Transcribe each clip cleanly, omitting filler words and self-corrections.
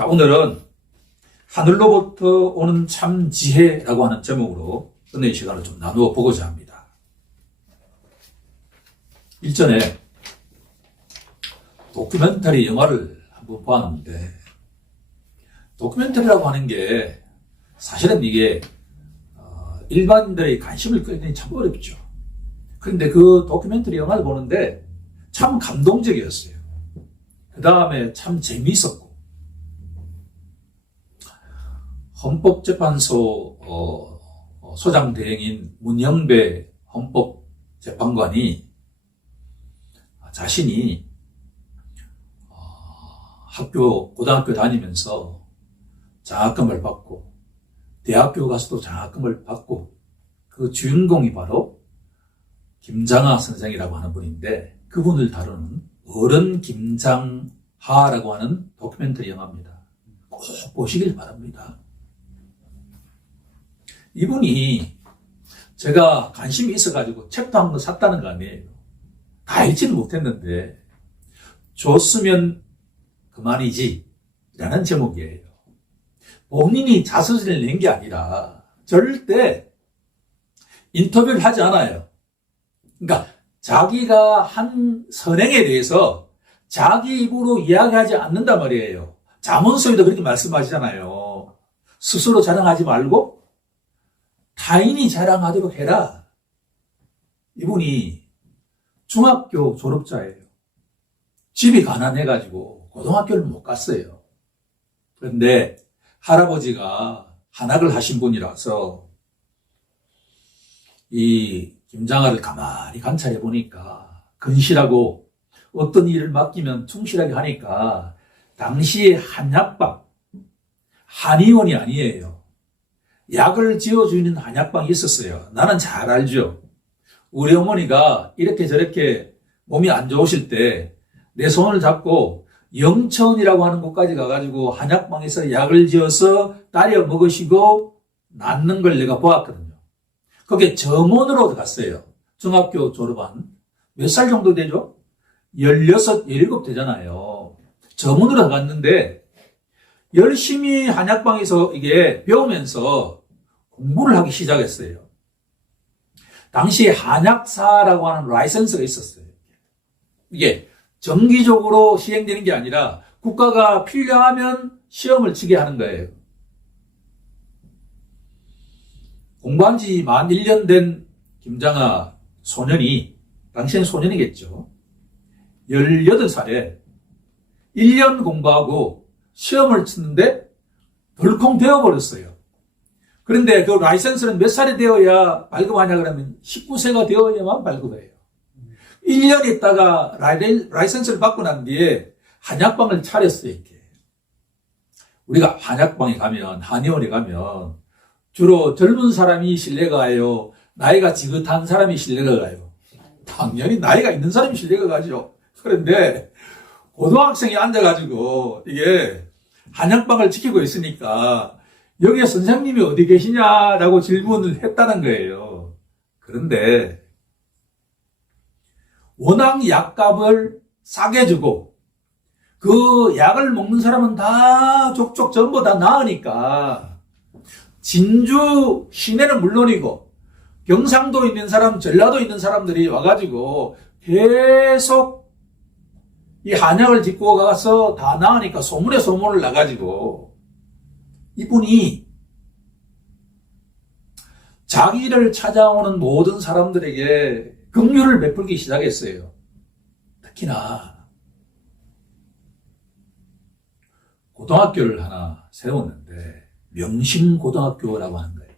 자, 오늘은 하늘로부터 오는 참 지혜라고 하는 제목으로 은혜의 시간을 좀 나누어 보고자 합니다. 일전에 다큐멘터리 영화를 한번 보았는데, 다큐멘터리라고 하는 게 사실은 이게 일반인들의 관심을 끌기 참 어렵죠. 그런데 그 다큐멘터리 영화를 보는데 참 감동적이었어요. 그 다음에 참 재미있었고, 헌법재판소 소장 대행인 문영배 헌법재판관이 자신이 고등학교 다니면서 장학금을 받고 대학교 가서도 장학금을 받고 그 주인공이 바로 김장하 선생이라고 하는 분인데, 그분을 다루는 어른 김장하라고 하는 다큐멘터리 영화입니다. 꼭 보시길 바랍니다. 이분이 제가 관심이 있어가지고 책도 한 권 샀다는 거 아니에요. 다 읽지는 못했는데 줬으면 그만이지 라는 제목이에요. 본인이 자서전을 낸 게 아니라 절대 인터뷰를 하지 않아요. 그러니까 자기가 한 선행에 대해서 자기 입으로 이야기하지 않는단 말이에요. 잠언서에도 그렇게 말씀하시잖아요. 스스로 자랑하지 말고 타인이 자랑하도록 해라. 이분이 중학교 졸업자예요. 집이 가난해가지고 고등학교를 못 갔어요. 그런데 할아버지가 한학을 하신 분이라서 이 김장하를 가만히 관찰해 보니까 근실하고 어떤 일을 맡기면 충실하게 하니까 당시에 한약방, 한의원이 아니에요. 약을 지어주는 한약방이 있었어요. 나는 잘 알죠. 우리 어머니가 이렇게 저렇게 몸이 안 좋으실 때 내 손을 잡고 영천이라고 하는 곳까지 가가지고 한약방에서 약을 지어서 따려 먹으시고 낫는 걸 내가 보았거든요. 그게 정원으로 갔어요. 중학교 졸업한 몇 살 정도 되죠? 16, 17 되잖아요. 정원으로 갔는데 열심히 한약방에서 이게 배우면서 공부를 하기 시작했어요. 당시에 한약사라고 하는 라이선스가 있었어요. 이게 정기적으로 시행되는 게 아니라 국가가 필요하면 시험을 치게 하는 거예요. 공부한 지 만 1년 된 김장하 소년이, 당시엔 소년이겠죠. 18살에 1년 공부하고 시험을 치는데 덜컹 되어버렸어요. 그런데 그 라이선스는 몇 살이 되어야 발급하냐 그러면 19세가 되어야만 발급해요. 1년 있다가 라이선스를 받고 난 뒤에 한약방을 차렸어요. 이렇게. 우리가 한약방에 가면, 한의원에 가면 주로 젊은 사람이 신뢰가 가요? 나이가 지긋한 사람이 신뢰가 가요? 당연히 나이가 있는 사람이 신뢰가 가죠. 그런데 고등학생이 앉아가지고 이게 한약방을 지키고 있으니까 여기에 선생님이 어디 계시냐라고 질문을 했다는 거예요. 그런데 워낙 약값을 싸게 주고 그 약을 먹는 사람은 다 족족 전부 다 나으니까 진주 시내는 물론이고 경상도 있는 사람, 전라도 있는 사람들이 와가지고 계속 이 한약을 짓고 가서 다 나으니까 소문에 소문을 나가지고 이분이 자기를 찾아오는 모든 사람들에게 긍휼을 베풀기 시작했어요. 특히나 고등학교를 하나 세웠는데 명심고등학교라고 하는 거예요.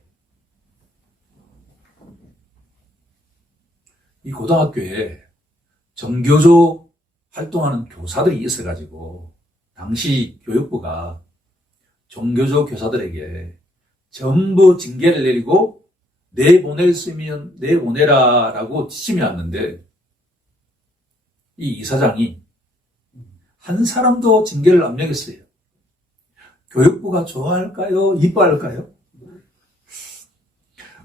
이 고등학교에 정교조 활동하는 교사들이 있어가지고 당시 교육부가 정교조 교사들에게 전부 징계를 내리고 내보낼 수 있으면 내보내라라고 지침이 왔는데 이 이사장이 한 사람도 징계를 안 매겼어요. 교육부가 좋아할까요? 이뻐할까요?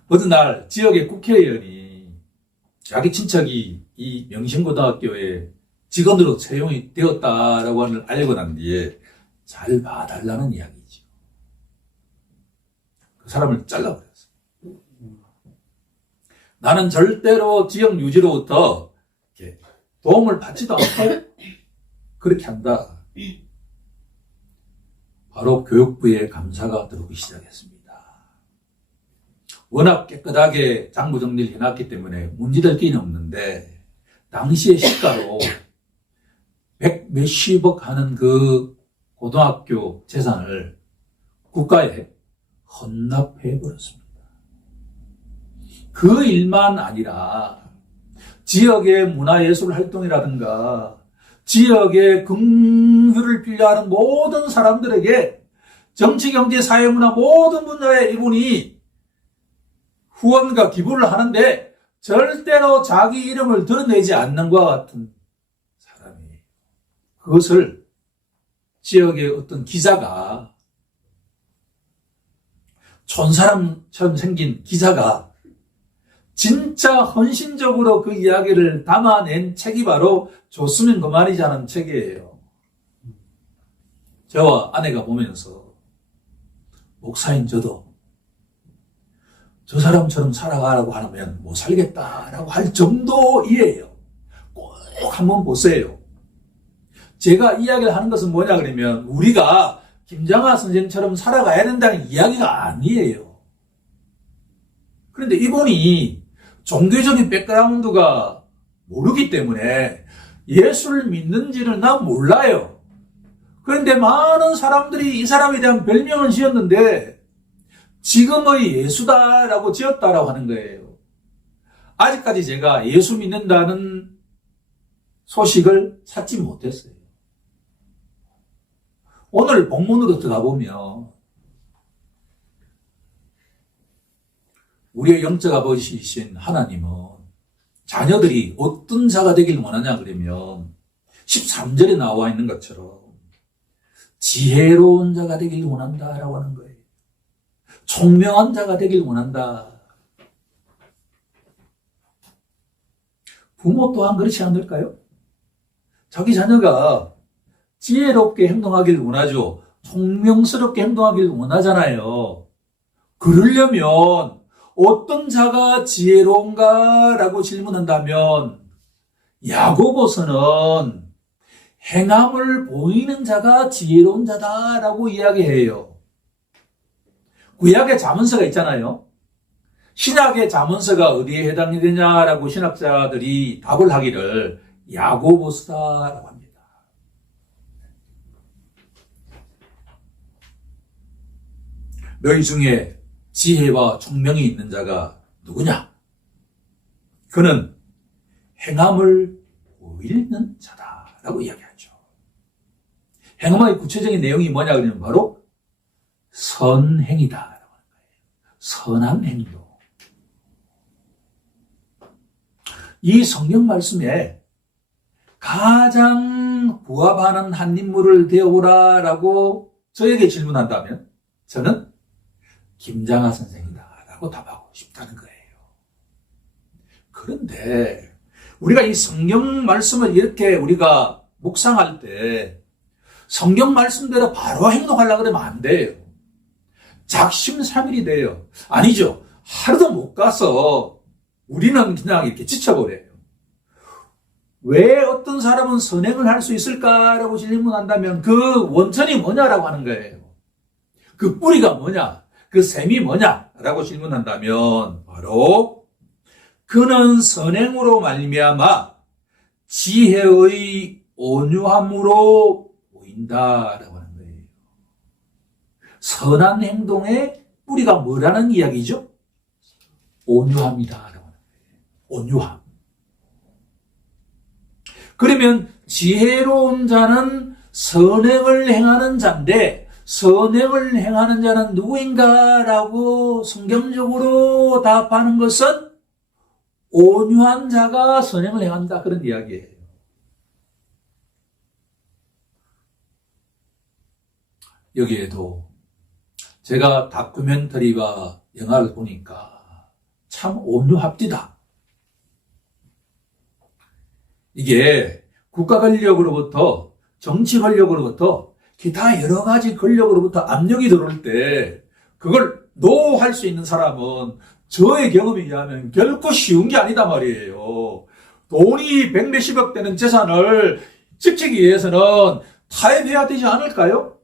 어느 날 지역의 국회의원이 자기 친척이 이 명신고등학교에 직원으로 채용이 되었다라고 알고 난 뒤에 잘 봐달라는 이야기죠. 그 사람을 잘라버렸어요. 나는 절대로 지역 유지로부터 도움을 받지도 않고 그렇게 한다. 바로 교육부에 감사가 들어오기 시작했습니다. 워낙 깨끗하게 장부 정리를 해놨기 때문에 문제될 게 없는데 당시의 시가로 100 몇십억 하는 그 고등학교 재산을 국가에 헌납해버렸습니다. 그 일만 아니라 지역의 문화예술 활동이라든가 지역의 긍휼을 필요하는 모든 사람들에게 정치, 경제, 사회, 문화 모든 분야에 이분이 후원과 기부를 하는데 절대로 자기 이름을 드러내지 않는 것과 같은 사람이에요. 그것을 지역의 어떤 기자가, 촌사람처럼 생긴 기자가 진짜 헌신적으로 그 이야기를 담아낸 책이 바로 줬으면 그만이자는 책이에요. 저와 아내가 보면서 목사인 저도 저 사람처럼 살아가라고 하면 못 살겠다라고 할 정도이에요. 꼭 한번 보세요. 제가 이야기를 하는 것은 뭐냐 그러면 우리가 김장하 선생님처럼 살아가야 된다는 이야기가 아니에요. 그런데 이분이 종교적인 백그라운드가 모르기 때문에 예수를 믿는지를 난 몰라요. 그런데 많은 사람들이 이 사람에 대한 별명을 지었는데 지금의 예수다라고 지었다라고 하는 거예요. 아직까지 제가 예수 믿는다는 소식을 찾지 못했어요. 오늘 본문으로 들어가 보면 우리의 영적 아버지이신 하나님은 자녀들이 어떤 자가 되길 원하냐 그러면 13절에 나와 있는 것처럼 지혜로운 자가 되길 원한다라고 하는 거예요. 총명한 자가 되길 원한다. 부모 또한 그렇지 않을까요? 자기 자녀가 지혜롭게 행동하길 원하죠. 총명스럽게 행동하길 원하잖아요. 그러려면 어떤 자가 지혜로운가? 라고 질문한다면 야고보서는 행함을 보이는 자가 지혜로운 자다라고 이야기해요. 구약의 잠언서가 있잖아요. 신약의 잠언서가 어디에 해당이 되냐라고 신학자들이 답을 하기를 야고보서다라고 합니다. 너희 중에 지혜와 총명이 있는 자가 누구냐? 그는 행함을 보이는 자다라고 이야기하죠. 행함의 구체적인 내용이 뭐냐 그러면 바로 선행이다라고 하는 거예요. 선한 행동. 이 성경 말씀에 가장 부합하는 한 인물을 되어보라라고 저에게 질문한다면 저는 김장하 선생이다라고 답하고 싶다는 거예요. 그런데 우리가 이 성경 말씀을 이렇게 우리가 묵상할 때 성경 말씀대로 바로 행동하려고 그러면 안 돼요. 작심삼일이 돼요. 아니죠. 하루도 못 가서 우리는 그냥 이렇게 지쳐버려요. 왜 어떤 사람은 선행을 할 수 있을까라고 질문한다면 그 원천이 뭐냐라고 하는 거예요. 그 뿌리가 뭐냐? 그 셈이 뭐냐라고 질문한다면 바로 그는 선행으로 말미암아 지혜의 온유함으로 보인다라고 하는 거예요. 선한 행동의 뿌리가 뭐라는 이야기죠? 온유함이다라고 하는 거예요. 온유함. 그러면 지혜로운 자는 선행을 행하는 자인데 선행을 행하는 자는 누구인가라고 성경적으로 답하는 것은 온유한 자가 선행을 행한다 그런 이야기예요. 여기에도 제가 다큐멘터리와 영화를 보니까 참 온유합디다. 이게 국가 권력으로부터 정치 권력으로부터 기타 여러 가지 권력으로부터 압력이 들어올 때 그걸 노할 수 있는 사람은 저의 경험에 의하면 결코 쉬운 게 아니다 말이에요. 돈이 백몇십억 되는 재산을 지키기 위해서는 타협해야 되지 않을까요?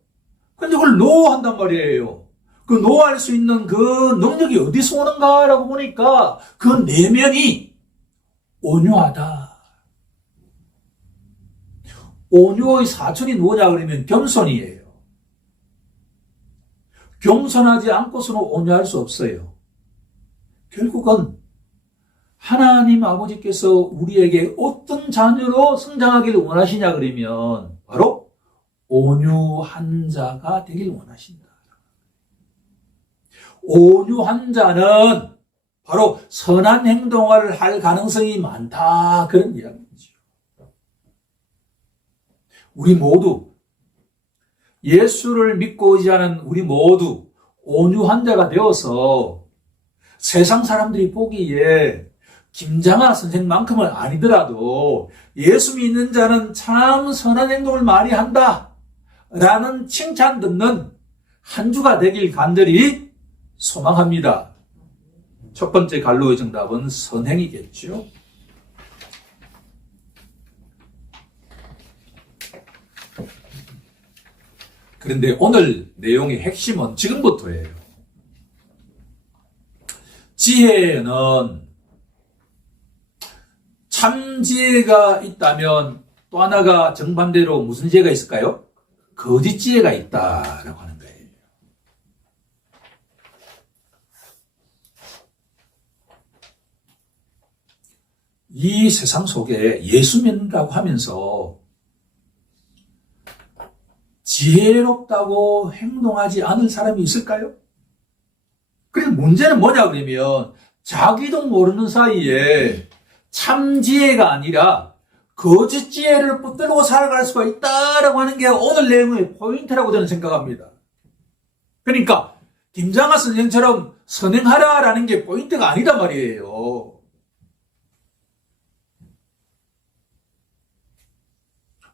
근데 그걸 노한단 말이에요. 그 노할 수 있는 그 능력이 어디서 오는가라고 보니까 그 내면이 온유하다. 온유의 사촌이 누구냐 그러면 겸손이에요. 겸손하지 않고서는 온유할 수 없어요. 결국은 하나님 아버지께서 우리에게 어떤 자녀로 성장하기를 원하시냐 그러면 바로 온유한 자가 되길 원하신다. 온유한 자는 바로 선한 행동을 할 가능성이 많다. 그런 이야기죠. 우리 모두 예수를 믿고 의지하는 우리 모두 온유한 자가 되어서 세상 사람들이 보기에 김장하 선생만큼은 아니더라도 예수 믿는 자는 참 선한 행동을 많이 한다 라는 칭찬 듣는 한 주가 되길 간절히 소망합니다. 첫 번째 갈로의 정답은 선행이겠죠. 그런데 오늘 내용의 핵심은 지금부터예요. 지혜는 참 지혜가 있다면 또 하나가 정반대로 무슨 지혜가 있을까요? 거짓 지혜가 있다라고 하는 거예요. 이 세상 속에 예수 믿는다고 하면서 지혜롭다고 행동하지 않을 사람이 있을까요? 그래서 문제는 뭐냐 그러면 자기도 모르는 사이에 참 지혜가 아니라 거짓 지혜를 붙들고 살아갈 수가 있다라고 하는 게 오늘 내용의 포인트라고 저는 생각합니다. 그러니까 김장하 선생처럼 선행하라라는 게 포인트가 아니다 말이에요.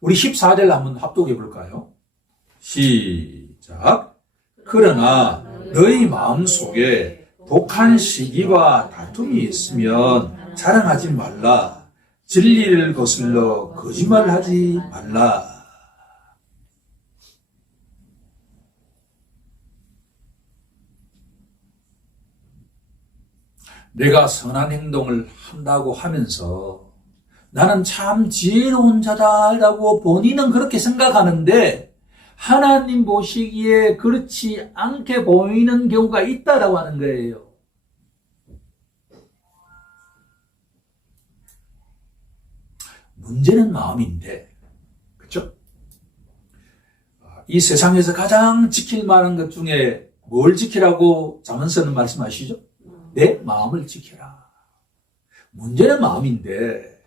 우리 14절 한번 합독해 볼까요? 시작. 그러나 너희 마음속에 독한 시기와 다툼이 있으면 자랑하지 말라. 진리를 거슬러 거짓말하지 말라. 내가 선한 행동을 한다고 하면서 나는 참 지혜로운 자다라고 본인은 그렇게 생각하는데 하나님 보시기에 그렇지 않게 보이는 경우가 있다라고 하는 거예요. 문제는 마음인데, 그렇죠? 이 세상에서 가장 지킬 만한 것 중에 뭘 지키라고 잠언서는 말씀하시죠? 내 마음을 지켜라. 문제는 마음인데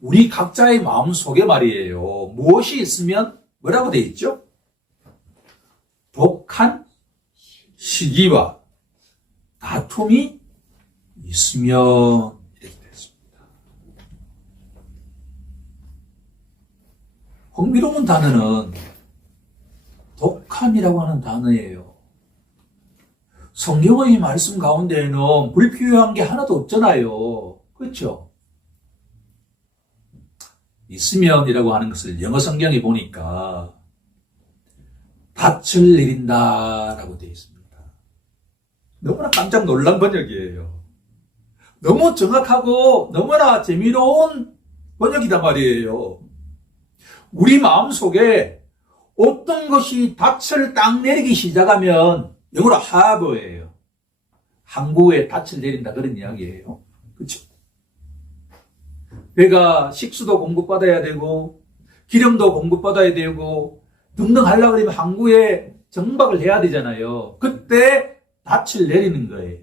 우리 각자의 마음 속에 말이에요. 무엇이 있으면 뭐라고 되어 있죠? 독한 시기와 다툼이 있으면 이렇게 됐습니다. 흥미로운 단어는 독함이라고 하는 단어예요. 성경의 말씀 가운데에는 불필요한 게 하나도 없잖아요. 그렇죠? 있으면이라고 하는 것을 영어 성경에 보니까 닻을 내린다라고 되어 있습니다. 너무나 깜짝 놀란 번역이에요. 너무 정확하고 너무나 재미로운 번역이단 말이에요. 우리 마음속에 어떤 것이 닻을 딱 내리기 시작하면 영어로 하버예요. 항구에 닻을 내린다 그런 이야기예요. 그렇죠? 배가 식수도 공급받아야 되고 기름도 공급받아야 되고 등등 하려고 그러면 항구에 정박을 해야 되잖아요. 그때 닻을 내리는 거예요.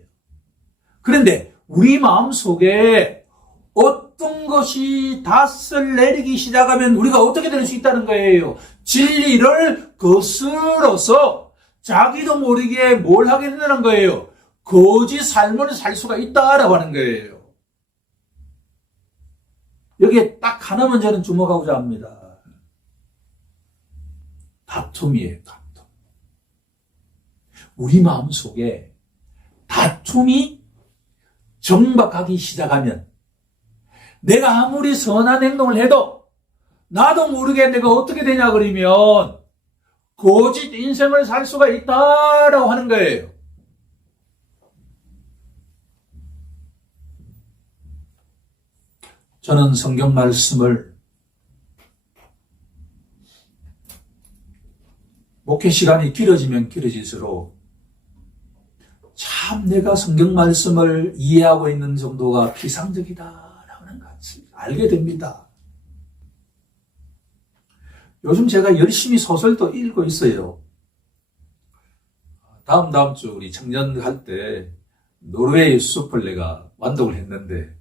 그런데 우리 마음속에 어떤 것이 닻을 내리기 시작하면 우리가 어떻게 될 수 있다는 거예요. 진리를 거슬러서 자기도 모르게 뭘 하게 된다는 거예요. 거짓 삶을 살 수가 있다라고 하는 거예요. 여기에 딱 하나만 저는 주목하고자 합니다. 다툼이에요, 다툼. 우리 마음속에 다툼이 정박하기 시작하면 내가 아무리 선한 행동을 해도 나도 모르게 내가 어떻게 되냐 그러면 거짓 인생을 살 수가 있다라고 하는 거예요. 저는 성경 말씀을 목회 시간이 길어지면 길어질수록 참 내가 성경 말씀을 이해하고 있는 정도가 비상적이다라는 것을 알게 됩니다. 요즘 제가 열심히 소설도 읽고 있어요. 다음 주 우리 청년 할 때 노르웨이 숲을 내가 완독을 했는데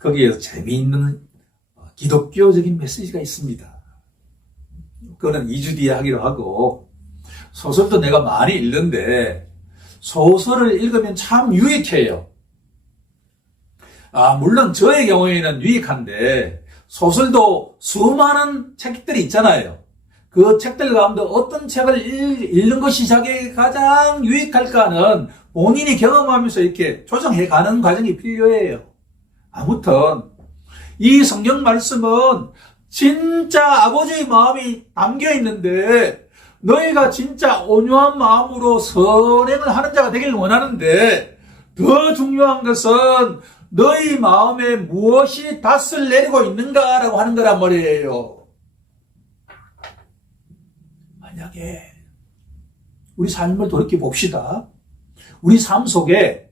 거기에서 재미있는 기독교적인 메시지가 있습니다. 그거는 2주 뒤에 하기로 하고 소설도 내가 많이 읽는데 소설을 읽으면 참 유익해요. 물론 저의 경우에는 유익한데 소설도 수많은 책들이 있잖아요. 그 책들 가운데 어떤 책을 읽는 것이 자기에게 가장 유익할까는 본인이 경험하면서 이렇게 조정해가는 과정이 필요해요. 아무튼 이 성경 말씀은 진짜 아버지의 마음이 담겨 있는데 너희가 진짜 온유한 마음으로 선행을 하는 자가 되길 원하는데 더 중요한 것은 너희 마음에 무엇이 닷을 내리고 있는가라고 하는 거란 말이에요. 만약에 우리 삶을 돌이켜 봅시다. 우리 삶 속에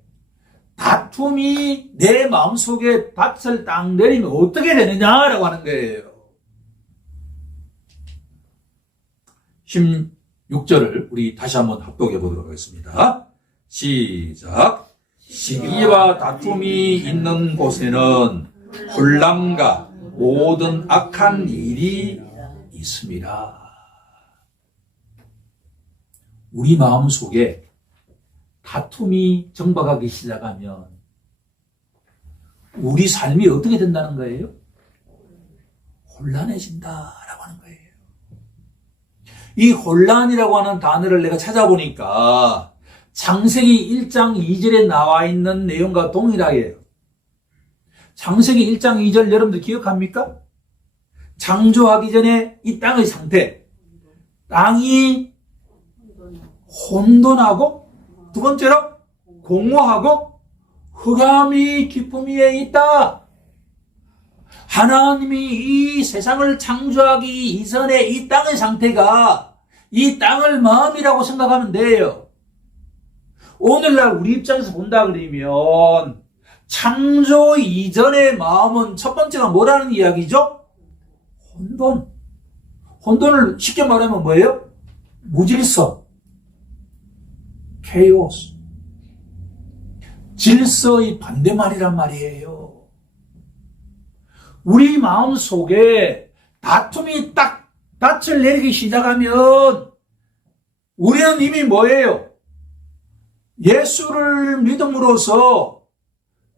다툼이 내 마음속에 닷을 딱 내리면 어떻게 되느냐라고 하는 거예요. 16절을 우리 다시 한번 합독해 보도록 하겠습니다. 시작. 시기와 다툼이 있는 곳에는 혼란과 모든 악한 일이 있습니다. 우리 마음속에 다툼이 정박하기 시작하면 우리 삶이 어떻게 된다는 거예요? 혼란해진다라고 하는 거예요. 이 혼란이라고 하는 단어를 내가 찾아보니까 창세기 1장 2절에 나와 있는 내용과 동일하게요. 창세기 1장 2절 여러분들 기억합니까? 창조하기 전에 이 땅의 상태, 땅이 혼돈하고 두 번째로 공허하고 흑암이 깊음 위에 있다. 하나님이 이 세상을 창조하기 이전에 이 땅의 상태가 이 땅을 마음이라고 생각하면 돼요. 오늘날 우리 입장에서 본다 그러면 창조 이전의 마음은 첫 번째가 뭐라는 이야기죠? 혼돈. 혼돈을 쉽게 말하면 뭐예요? 무질서. 케이오스. 질서의 반대말이란 말이에요. 우리 마음 속에 다툼이 딱 닻을 내리기 시작하면 우리는 이미 뭐예요? 예수를 믿음으로써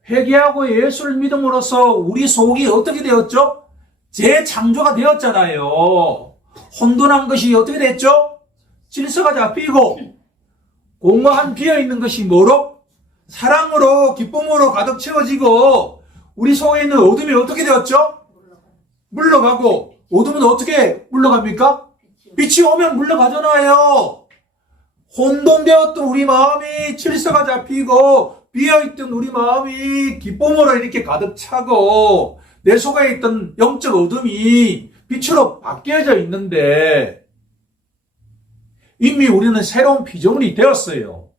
회개하고 예수를 믿음으로써 우리 속이 어떻게 되었죠? 재창조가 되었잖아요. 혼돈한 것이 어떻게 됐죠? 질서가 잡히고 공허한 비어있는 것이 뭐로? 사랑으로 기쁨으로 가득 채워지고 우리 속에 있는 어둠이 어떻게 되었죠? 물러가고 어둠은 어떻게 물러갑니까? 빛이 오면 물러가잖아요. 혼돈되었던 우리 마음이 질서가 잡히고 비어있던 우리 마음이 기쁨으로 이렇게 가득 차고 내 속에 있던 영적 어둠이 빛으로 바뀌어져 있는데 이미 우리는 새로운 피조물이 되었어요.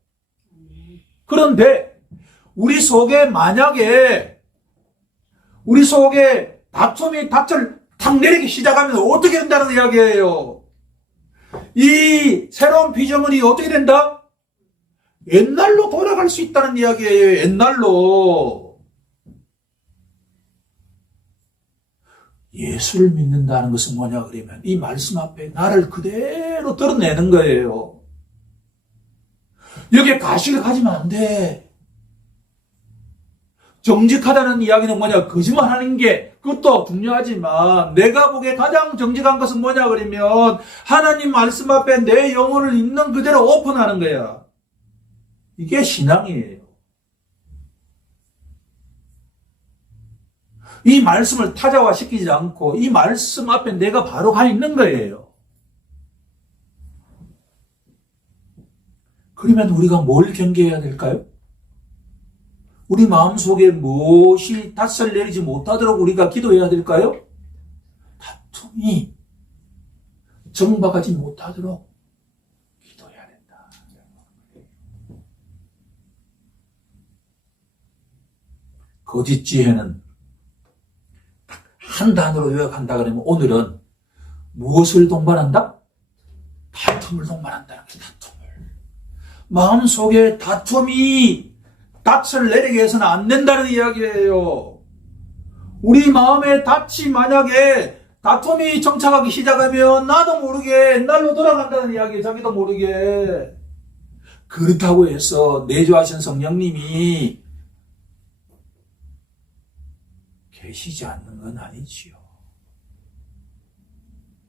그런데 우리 속에 만약에 우리 속에 다툼이 닻을 탁 내리기 시작하면 어떻게 된다는 이야기예요. 이 새로운 피조물이 어떻게 된다? 옛날로 돌아갈 수 있다는 이야기예요. 옛날로. 예수를 믿는다는 것은 뭐냐 그러면 이 말씀 앞에 나를 그대로 드러내는 거예요. 여기에 가시를 가지면 안 돼. 정직하다는 이야기는 뭐냐? 거짓말하는 게 그것도 중요하지만 내가 보기에 가장 정직한 것은 뭐냐 그러면 하나님 말씀 앞에 내 영혼을 있는 그대로 오픈하는 거야. 이게 신앙이에요. 이 말씀을 타자화시키지 않고 이 말씀 앞에 내가 바로 가 있는 거예요. 그러면 우리가 뭘 경계해야 될까요? 우리 마음속에 무엇이 닷살 내리지 못하도록 우리가 기도해야 될까요? 다툼이 정박하지 못하도록 기도해야 된다. 거짓 지혜는 한 단어로 요약한다 그러면 오늘은 무엇을 동반한다? 다툼을 동반한다는 거예요. 다툼을. 마음속에 다툼이 닻을 내리게 해서는 안 된다는 이야기예요. 우리 마음에 닻이 만약에 다툼이 정착하기 시작하면 나도 모르게 날로 돌아간다는 이야기예요. 자기도 모르게. 그렇다고 해서 내주하신 성령님이 계시지 않는 건 아니지요.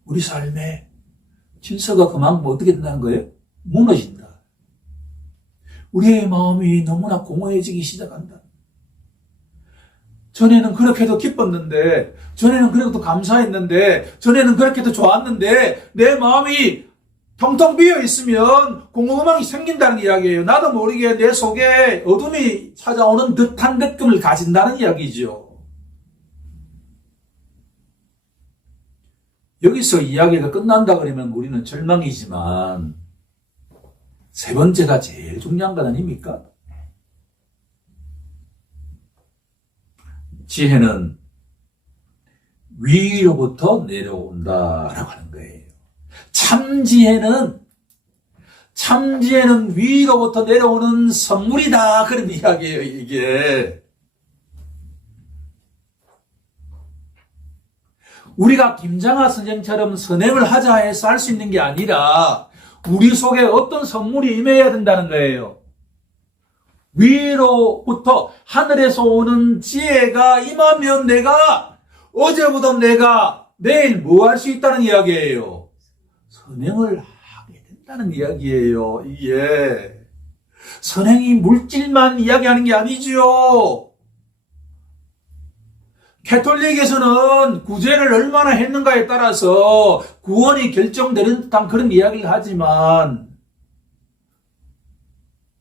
우리 삶에 질서가 그만큼 어떻게 된다는 거예요? 무너진다. 우리의 마음이 너무나 공허해지기 시작한다. 전에는 그렇게도 기뻤는데, 전에는 그렇게도 감사했는데, 전에는 그렇게도 좋았는데, 내 마음이 텅텅 비어 있으면 공허함이 생긴다는 이야기예요. 나도 모르게 내 속에 어둠이 찾아오는 듯한 느낌을 가진다는 이야기죠. 여기서 이야기가 끝난다 그러면 우리는 절망이지만 세 번째가 제일 중요한 건 아닙니까? 지혜는 위로부터 내려온다라고 하는 거예요. 참지혜는 위로부터 내려오는 선물이다 그런 이야기예요. 이게 우리가 김장하 선생처럼 선행을 하자 해서 할 수 있는 게 아니라 우리 속에 어떤 선물이 임해야 된다는 거예요. 위로부터 하늘에서 오는 지혜가 임하면 내가 어제보다 내가 내일 뭐 할 수 있다는 이야기예요. 선행을 하게 된다는 이야기예요. 이게 선행이 물질만 이야기하는 게 아니지요. 캐톨릭에서는 구제를 얼마나 했는가에 따라서 구원이 결정되는 듯한 그런 이야기를 하지만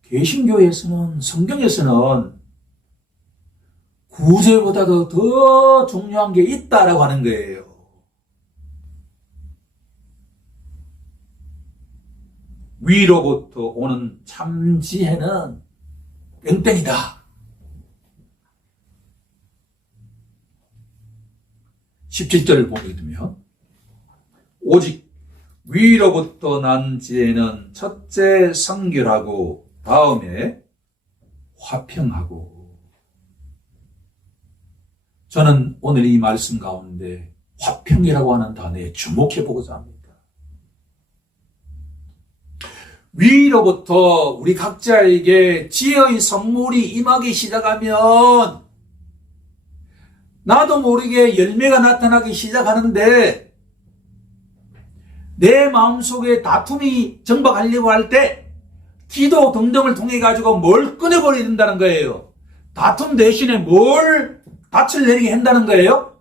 개신교에서는, 성경에서는 구제보다도 더 중요한 게 있다라고 하는 거예요. 위로부터 오는 참지혜는 땡땡이다. 17절을 보게 되면 오직 위로부터 난 지혜는 첫째 성결하고 다음에 화평하고. 저는 오늘 이 말씀 가운데 화평이라고 하는 단어에 주목해 보고자 합니다. 위로부터 우리 각자에게 지혜의 선물이 임하기 시작하면 나도 모르게 열매가 나타나기 시작하는데 내 마음속에 다툼이 정박하려고 할 때 기도 등등을 통해 가지고 뭘 꺼내버려야 된다는 거예요. 다툼 대신에 뭘 닻을 내리게 한다는 거예요?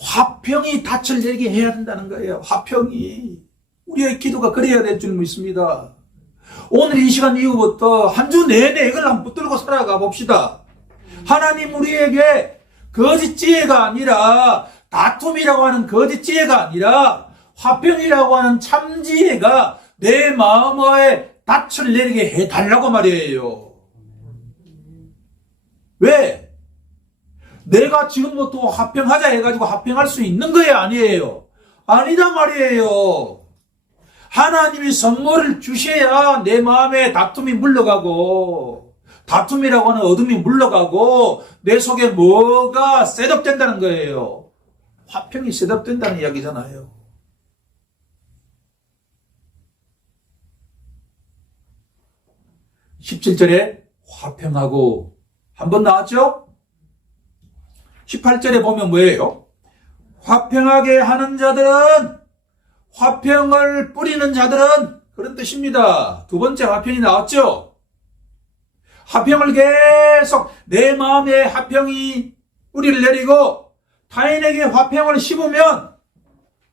화평이 닻을 내리게 해야 된다는 거예요. 화평이. 우리의 기도가 그래야 될 줄 믿습니다. 오늘 이 시간 이후부터 한 주 내내 이걸 한번 붙들고 살아가 봅시다. 하나님 우리에게 거짓 지혜가 아니라 다툼이라고 하는 거짓 지혜가 아니라 화평이라고 하는 참 지혜가 내 마음에 닻을 내리게 해달라고 말이에요. 왜? 내가 지금부터 화평하자 해가지고 화평할 수 있는 거예요? 아니에요? 아니다 말이에요. 하나님이 선물을 주셔야 내 마음에 다툼이 물러가고 다툼이라고 하는 어둠이 물러가고 내 속에 뭐가 셋업된다는 거예요. 화평이 셋업된다는 이야기잖아요. 17절에 화평하고 한 번 나왔죠? 18절에 보면 뭐예요? 화평하게 하는 자들은, 화평을 뿌리는 자들은, 그런 뜻입니다. 두 번째 화평이 나왔죠? 화평을 계속 내 마음에 화평이 뿌리를 내리고 타인에게 화평을 심으면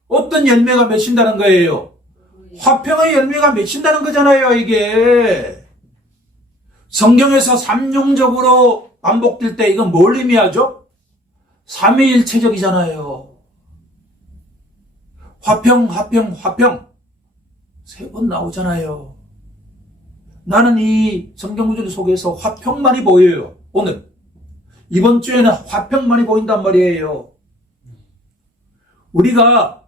어떤 열매가 맺힌다는 거예요? 화평의 열매가 맺힌다는 거잖아요, 이게. 성경에서 삼중적으로 반복될 때 이건 뭘 의미하죠? 삼위일체적이잖아요. 화평, 화평, 화평. 3번 나오잖아요. 나는 이 성경 구절 속에서 화평만이 보여요. 오늘. 이번 주에는 화평만이 보인단 말이에요. 우리가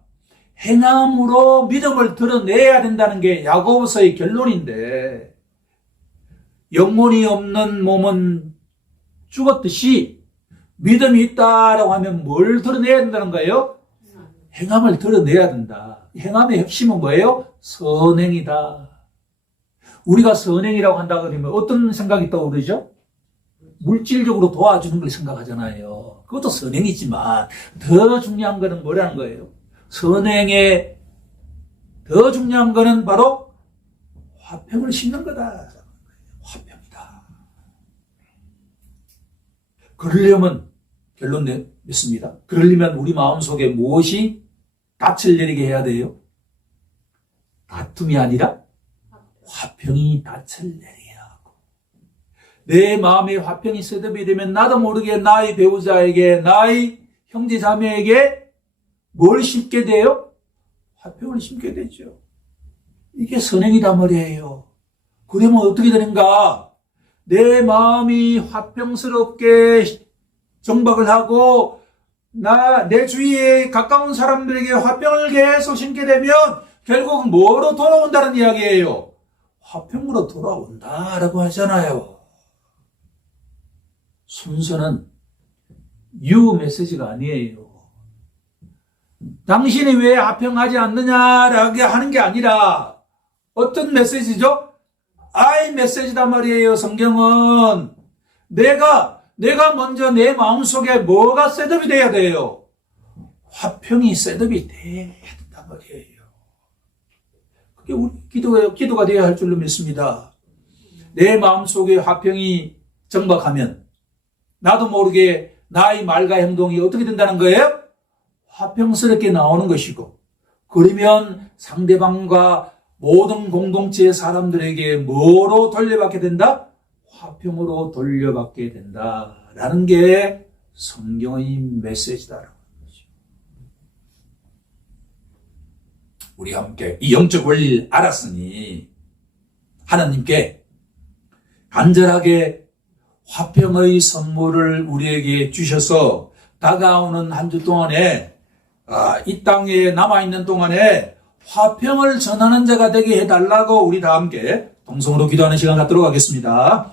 행함으로 믿음을 드러내야 된다는 게 야고보서의 결론인데, 영혼이 없는 몸은 죽었듯이 믿음이 있다라고 하면 뭘 드러내야 된다는 거예요? 행함을 드러내야 된다. 행함의 핵심은 뭐예요? 선행이다. 우리가 선행이라고 한다 그러면 어떤 생각이 떠오르죠? 물질적으로 도와주는 걸 생각하잖아요. 그것도 선행이지만 더 중요한 거는 뭐라는 거예요? 선행에 더 중요한 거는 바로 화평을 심는 거다. 화평이다. 그러려면 결론 냈습니다. 그러려면 우리 마음속에 무엇이 닻을 내리게 해야 돼요? 다툼이 아니라 화평이 닻을 내리게 하고, 내 마음에 화평이 셋업이 되면 나도 모르게 나의 배우자에게, 나의 형제 자매에게 뭘 심게 돼요? 화평을 심게 되죠. 이게 선행이란 말이에요. 그러면 어떻게 되는가? 내 마음이 화평스럽게 정박을 하고 내 주위에 가까운 사람들에게 화평을 계속 심게 되면 결국은 뭐로 돌아온다는 이야기예요? 화평으로 돌아온다라고 하잖아요. 순서는 유 메시지가 아니에요. 당신이 왜 화평하지 않느냐라고 하는 게 아니라 어떤 메시지죠? I 메시지단 말이에요. 성경은 내가 먼저 내 마음속에 뭐가 셋업이 돼야 돼요? 화평이 셋업이 돼야 된단 말이에요. 그게 우리 기도가 되어야 할 줄로 믿습니다. 내 마음속에 화평이 정박하면 나도 모르게 나의 말과 행동이 어떻게 된다는 거예요? 화평스럽게 나오는 것이고, 그러면 상대방과 모든 공동체의 사람들에게 뭐로 돌려받게 된다? 화평으로 돌려받게 된다라는 게 성경의 메시지다라는 거죠. 우리가 함께 이 영적 원리를 알았으니 하나님께 간절하게 화평의 선물을 우리에게 주셔서 다가오는 한 주 동안에, 이 땅에 남아있는 동안에 화평을 전하는 자가 되게 해달라고 우리 다 함께 동성으로 기도하는 시간 갖도록 하겠습니다.